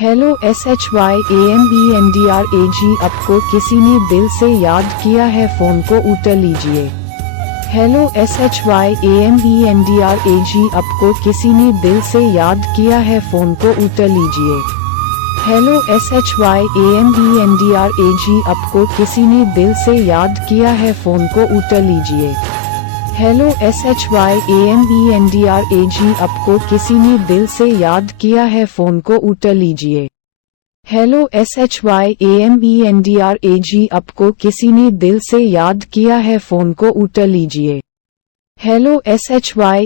Hello SHYAMENDRAG आपको किसी ने दिल से याद किया है, फ़ोन को उठा लीजिए। हेलो SHYAMENDRAG आपको किसी ने दिल से याद किया है, फ़ोन को उठा लीजिए। हेलो SHYAMENDRAG आपको किसी ने दिल से याद किया है, फ़ोन को उठा लीजिए। हेलो SHYAMENDRAG आपको किसी ने दिल से याद किया है, फ़ोन को उठा लीजिए। हेलो SHYAMENDRAG आपको किसी ने दिल से याद किया है, फ़ोन को उठा लीजिए। Hello SHY